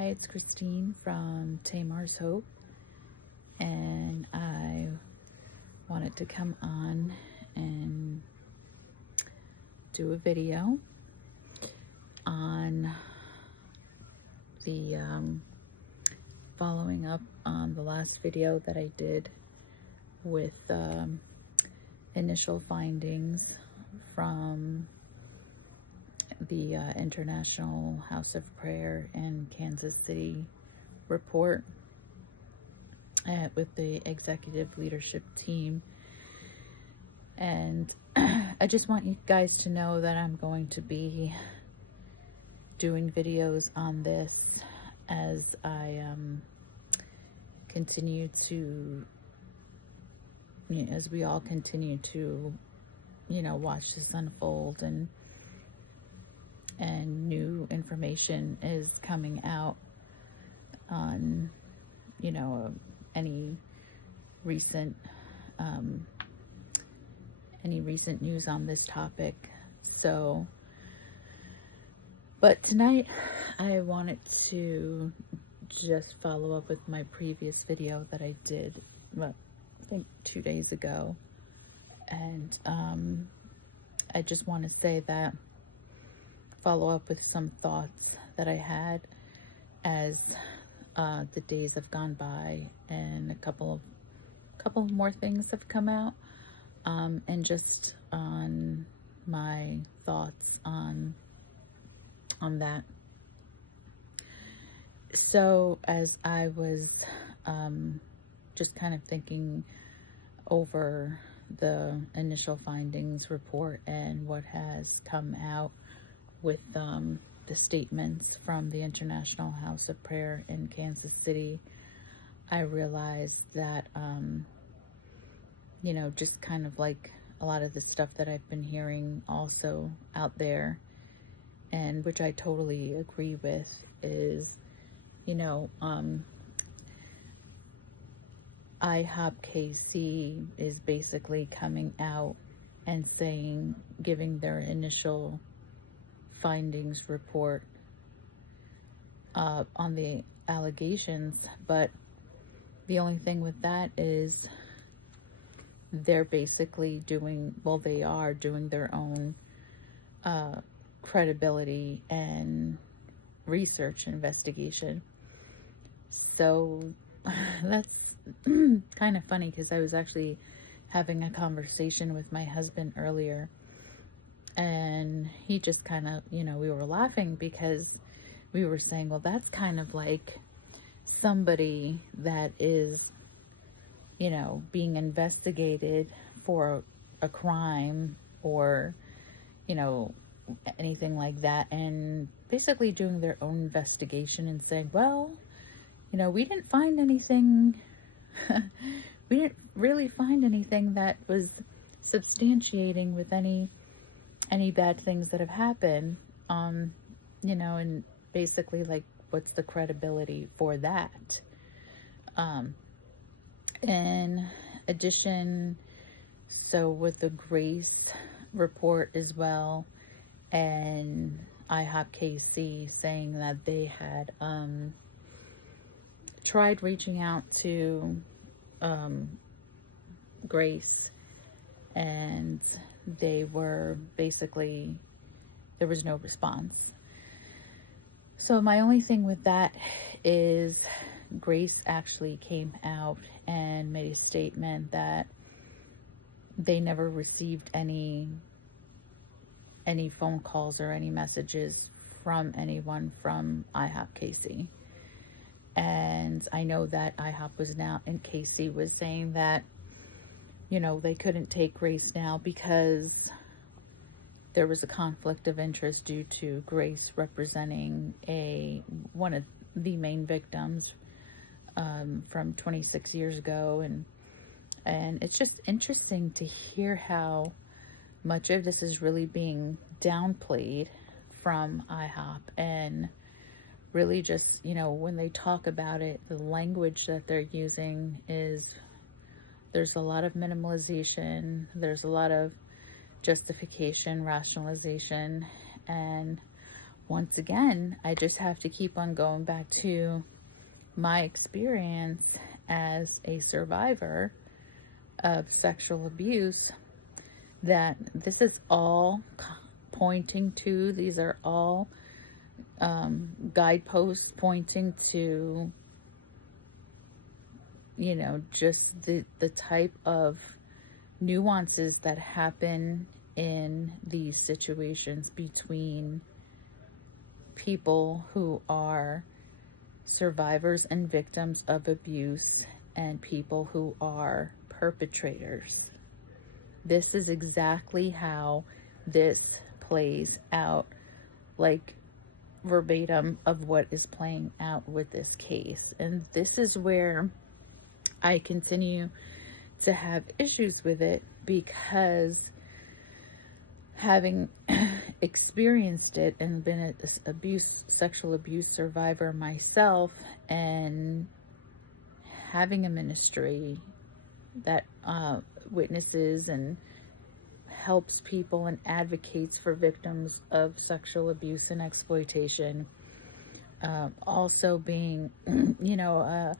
Hi, it's Christine from Tamar's Hope, and I wanted to come on and do a video on the following up on the last video that I did with initial findings from the International House of Prayer in Kansas City report with the executive leadership team. And I just want you guys to know that I'm going to be doing videos on this as I continue to, as we all continue to, watch this unfold, and new information is coming out on, any recent news on this topic. So, but tonight I wanted to just follow up with my previous video that I did, I think 2 days ago. And I just want to say that, follow up with some thoughts that I had as the days have gone by, and a couple more things have come out, and just on my thoughts on that. So as I was just kind of thinking over the initial findings report and what has come out with the statements from the International House of Prayer in Kansas City, I realized that, just kind of like a lot of the stuff that I've been hearing also out there, and which I totally agree with, is, IHOP KC is basically coming out and saying, giving their initial findings report on the allegations, but the only thing with that is they're basically they are doing their own credibility and research investigation. So that's kind of funny, because I was actually having a conversation with my husband earlier, and he just kind of, we were laughing because we were saying, well, that's kind of like somebody that is, being investigated for a crime or, anything like that, and basically doing their own investigation and saying, well, we didn't find anything, we didn't really find anything that was substantiating with any bad things that have happened, and basically, like, what's the credibility for that? In addition, so with the Grace report as well, and IHOP KC saying that they had tried reaching out to Grace, and they were basically, there was no response. So my only thing with that is Grace actually came out and made a statement that they never received any phone calls or any messages from anyone from IHOP KC. And I know that IHOP was now, and KC was saying that, they couldn't take Grace now because there was a conflict of interest due to Grace representing one of the main victims from 26 years ago, and it's just interesting to hear how much of this is really being downplayed from IHOP, and really just, when they talk about it, the language that they're using is, there's a lot of minimalization, there's a lot of justification, rationalization, and once again, I just have to keep on going back to my experience as a survivor of sexual abuse, that this is all pointing to, these are all guideposts pointing to, you know, just the type of nuances that happen in these situations between people who are survivors and victims of abuse and people who are perpetrators. This is exactly how this plays out, like verbatim of what is playing out with this case. And this is where I continue to have issues with it, because having experienced it and been a sexual abuse survivor myself, and having a ministry that witnesses and helps people and advocates for victims of sexual abuse and exploitation, also being, you know,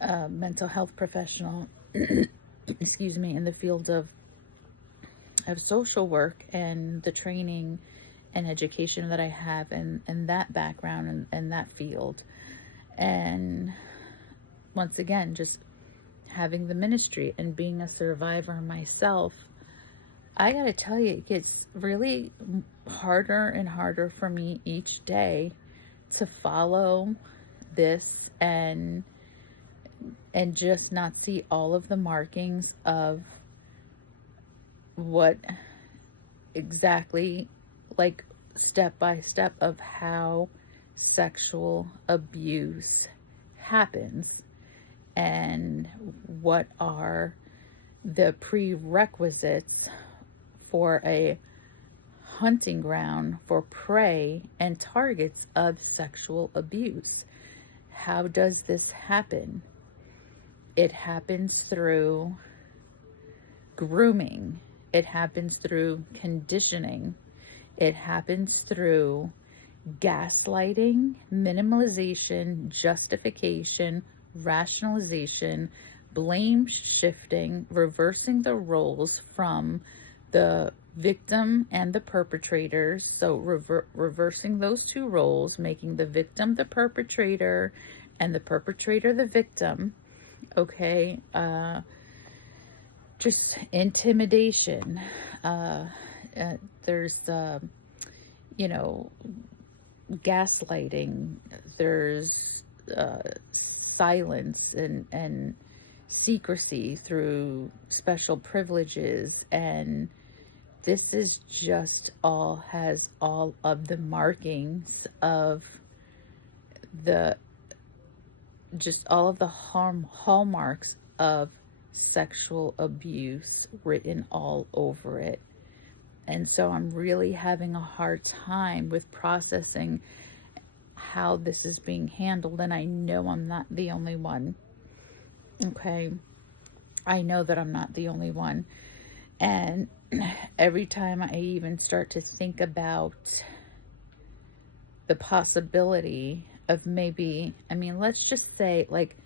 a mental health professional, excuse me, in the field of social work, and the training and education that I have and that background and that field. And once again, just having the ministry and being a survivor myself, I gotta tell you, it gets really harder and harder for me each day to follow this and just not see all of the markings of what exactly, like step by step, of how sexual abuse happens and what are the prerequisites for a hunting ground for prey and targets of sexual abuse. How does this happen? It happens through grooming. It happens through conditioning. It happens through gaslighting, minimalization, justification, rationalization, blame shifting, reversing the roles from the victim and the perpetrators. So reversing those two roles, making the victim the perpetrator and the perpetrator the victim. Okay, just intimidation. There's, you know, gaslighting. There's silence and secrecy through special privileges. And this is just has all of the markings of all of the hallmarks of sexual abuse written all over it. And so I'm really having a hard time with processing how this is being handled. And I know I'm not the only one. Okay. I know that I'm not the only one. And every time I even start to think about the possibility of maybe, I mean, let's just say, like,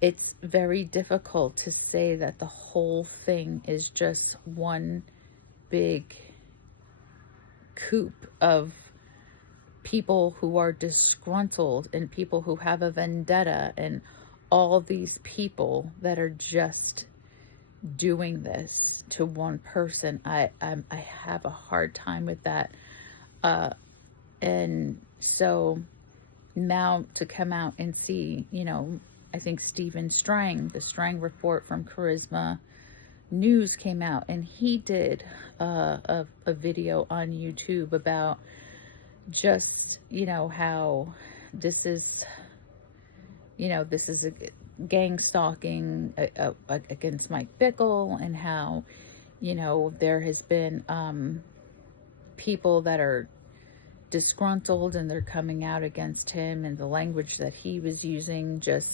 it's very difficult to say that the whole thing is just one big coup of people who are disgruntled and people who have a vendetta and all these people that are just doing this to one person. I have a hard time with that. And so now to come out and see, you know, I think Stephen Strang, the Strang Report from Charisma News came out, and he did a video on YouTube about just, you know, how this is, you know, this is a gang stalking against Mike Bickle, and how, you know, there has been people that are disgruntled and they're coming out against him, and the language that he was using, just,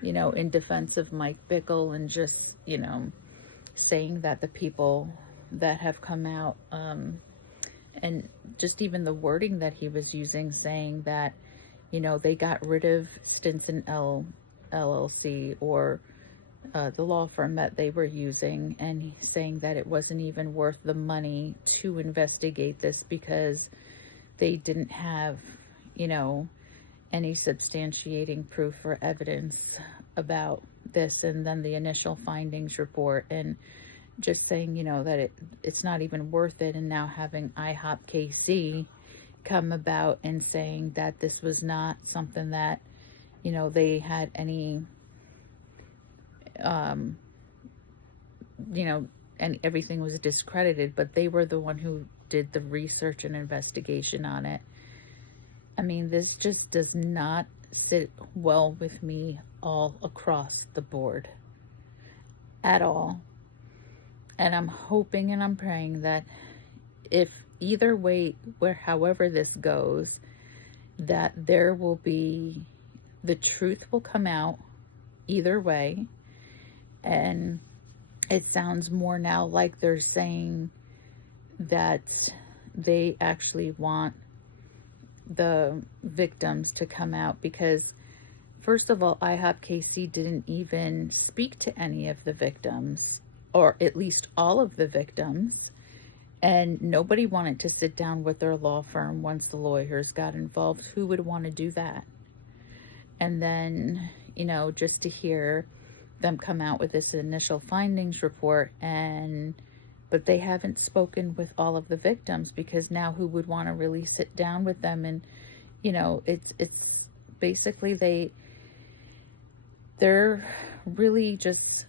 you know, in defense of Mike Bickle, and just, you know, saying that the people that have come out and just even the wording that he was using, saying that, they got rid of Stinson LLC, or the law firm that they were using, and saying that it wasn't even worth the money to investigate this because they didn't have, any substantiating proof or evidence about this. And then the initial findings report, and just saying, that it's not even worth it. And now having IHOP KC come about and saying that this was not something that, they had any, and everything was discredited, but they were the one who did the research and investigation on it. I mean, this just does not sit well with me all across the board at all. And I'm hoping and I'm praying that if either way, however this goes, that there will be, the truth will come out either way. And it sounds more now like they're saying that they actually want the victims to come out, because first of all, IHOP KC didn't even speak to any of the victims, or at least all of the victims, and nobody wanted to sit down with their law firm once the lawyers got involved. Who would want to do that? And then, just to hear them come out with this initial findings report, but they haven't spoken with all of the victims, because now who would want to really sit down with them? And it's basically they're really just,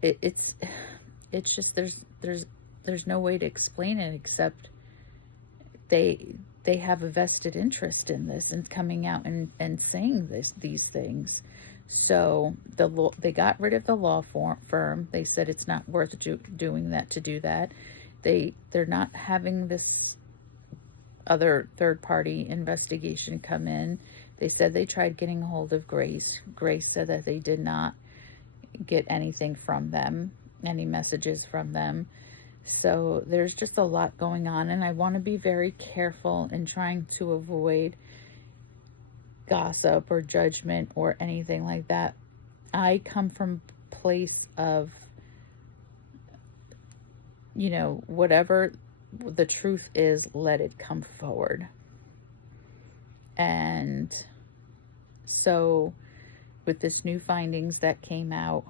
it's just, there's no way to explain it except they have a vested interest in this and coming out and saying these things. So they got rid of the law firm. They said it's not worth doing that to do that. They're not having this other third-party investigation come in. They said they tried getting a hold of Grace. Grace said that they did not get anything from them, any messages from them. So there's just a lot going on, and I want to be very careful in trying to avoid gossip or judgment or anything like that. I come from a place of, whatever the truth is, let it come forward. And so with this new findings that came out,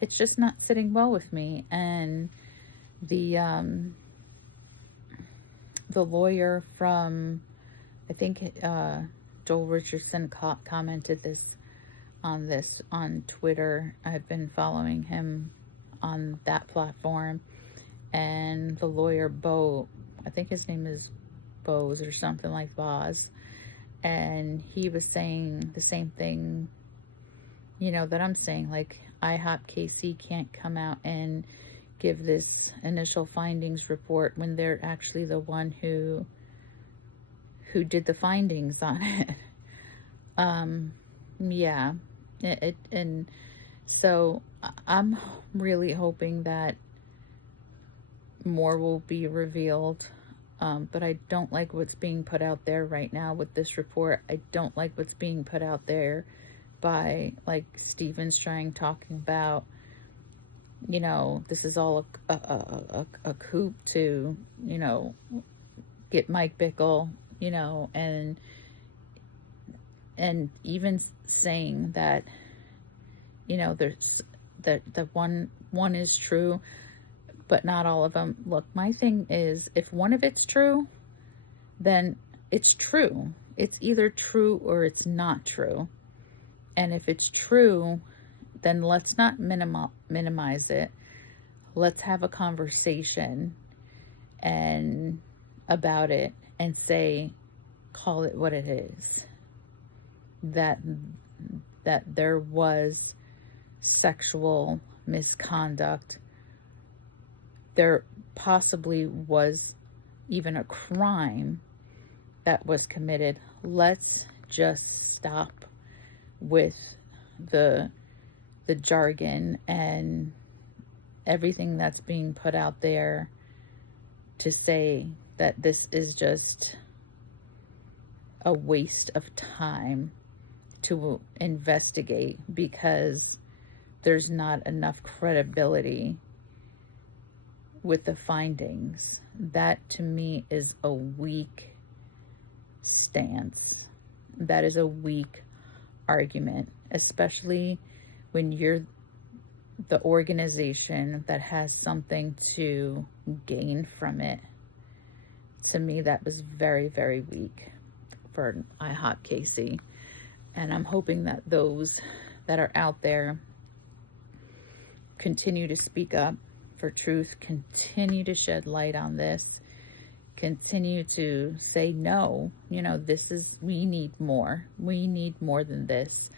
it's just not sitting well with me. And the lawyer from, I think Joel Richardson commented on Twitter. I've been following him on that platform. And the lawyer, Bo, I think his name is Bose or something like Boz. And he was saying the same thing, that I'm saying, like IHOP KC can't come out and give this initial findings report when they're actually the one who did the findings on it. Yeah. And so I'm really hoping that more will be revealed. But I don't like what's being put out there right now with this report. I don't like what's being put out there by, like, Stephen Strang talking about, this is all a coup to, get Mike Bickle, and even saying that, there's the one is true, but not all of them. Look, my thing is, if one of it's true, then it's true. It's either true or it's not true. And if it's true, then let's not minimize it. Let's have a conversation about it and call it what it is. That there was sexual misconduct. There possibly was even a crime that was committed. Let's just stop with the jargon and everything that's being put out there to say that this is just a waste of time to investigate because there's not enough credibility with the findings. That to me is a weak stance. That is a weak argument, especially when you're the organization that has something to gain from it. To me, that was very, very weak for IHOP KC. And I'm hoping that those that are out there continue to speak up for truth, continue to shed light on this, continue to say no. You know, we need more. We need more than this.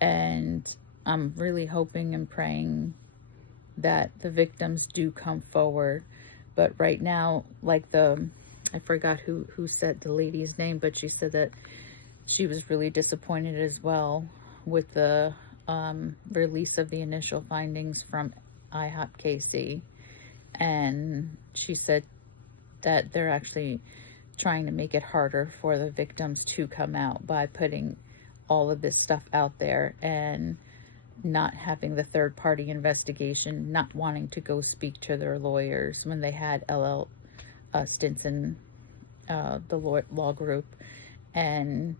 And I'm really hoping and praying that the victims do come forward. But right now, like I forgot who said the lady's name, but she said that she was really disappointed as well with the release of the initial findings from IHOP KC. And she said that they're actually trying to make it harder for the victims to come out by putting all of this stuff out there and not having the third-party investigation, not wanting to go speak to their lawyers when they had LL Stinson, the law group. And,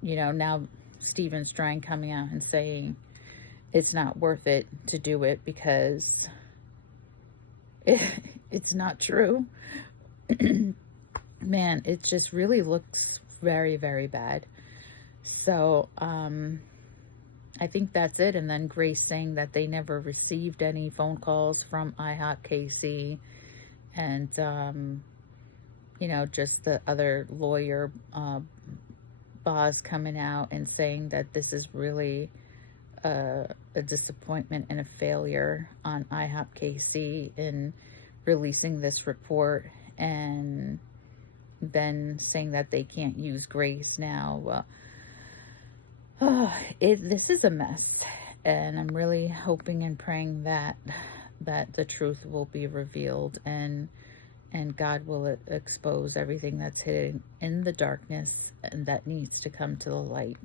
you know, now Stephen Strang coming out and saying it's not worth it to do it because it's not true. Man, it just really looks very, very bad. So, I think that's it. And then Grace saying that they never received any phone calls from IHOP KC. And, you know, just the other lawyer, Boz, coming out and saying that this is really a disappointment and a failure on IHOP KC in releasing this report, and then saying that they can't use Grace now. This is a mess, and I'm really hoping and praying that the truth will be revealed, and God will expose everything that's hidden in the darkness and that needs to come to the light.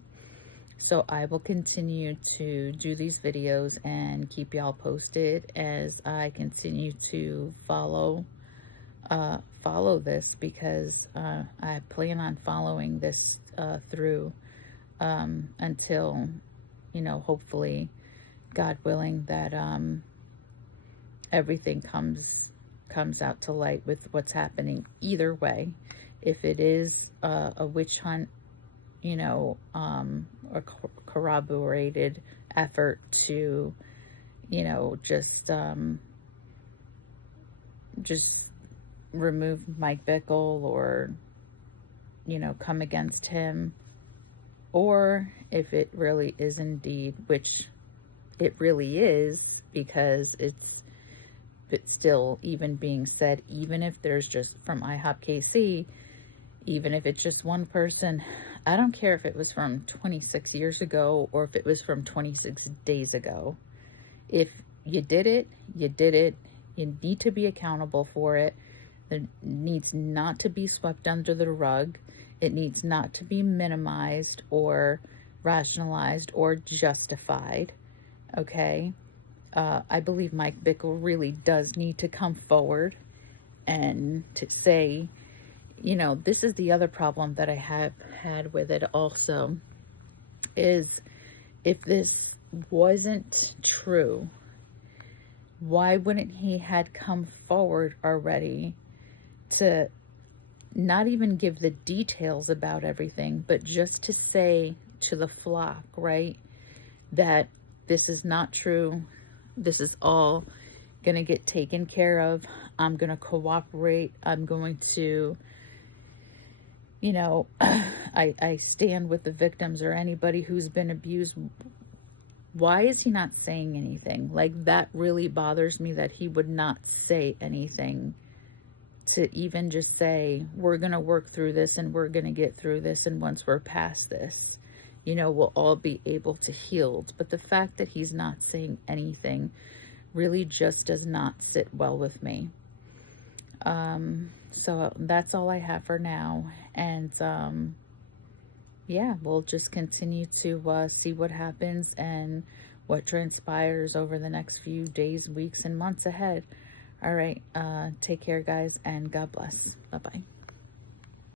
So I will continue to do these videos and keep y'all posted as I continue to follow this, because I plan on following this through until, you know, hopefully, God willing, that everything comes out to light with what's happening. Either way, if it is a witch hunt, you know, a corroborated effort to, you know, just remove Mike Bickle, or, you know, come against him, or if it really is indeed, which it really is, because it's still even being said, even if there's just from IHOP KC, even if it's just one person, I don't care if it was from 26 years ago or if it was from 26 days ago. If you did it, you did it. You need to be accountable for it. It needs not to be swept under the rug. It needs not to be minimized or rationalized or justified. Okay? I believe Mike Bickle really does need to come forward and to say, you know, this is the other problem that I have had with it also, is if this wasn't true, why wouldn't he had come forward already to not even give the details about everything, but just to say to the flock, right, that this is not true. This is all going to get taken care of. I'm going to cooperate. I'm going to, you know, I stand with the victims or anybody who's been abused. Why is he not saying anything? Like, that really bothers me, that he would not say anything, to even just say, we're going to work through this and we're going to get through this. And once we're past this, you know, we'll all be able to heal. But the fact that he's not saying anything really just does not sit well with me. So that's all I have for now. And yeah, we'll just continue to see what happens and what transpires over the next few days, weeks, and months ahead. All right. Take care, guys, and God bless. Bye bye.